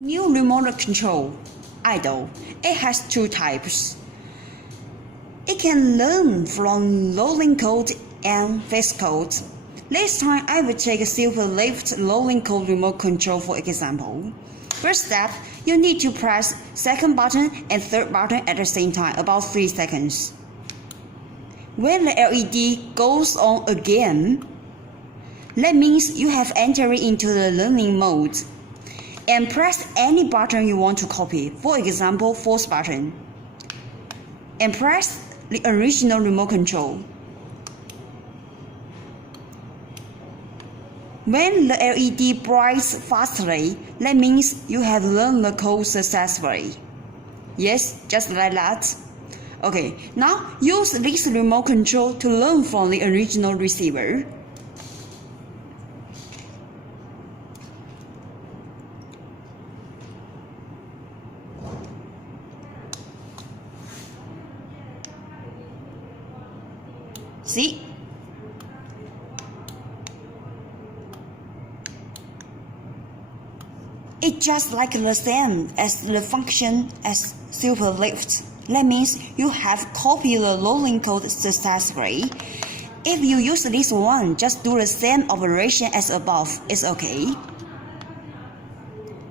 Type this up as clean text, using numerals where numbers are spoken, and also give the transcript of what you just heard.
New remote control, idle. It has two types. It can learn from rolling code and fixed code. This time I will take a superlift rolling code remote control for example. First step, you need to press second button and third button at the same time, about 3 seconds. When the LED goes on again, that means you have entered into the learning mode. And press any button you want to copy, for example, fourth button. And press the original remote control. When the LED brights fastly, that means you have learned the code successfully. Yes, just like that. Okay, now use this remote control to learn from the original receiver. See? It's just like the same as the function as superlift. That means you have copied the rolling code successfully. If you use this one, just do the same operation as above. It's okay.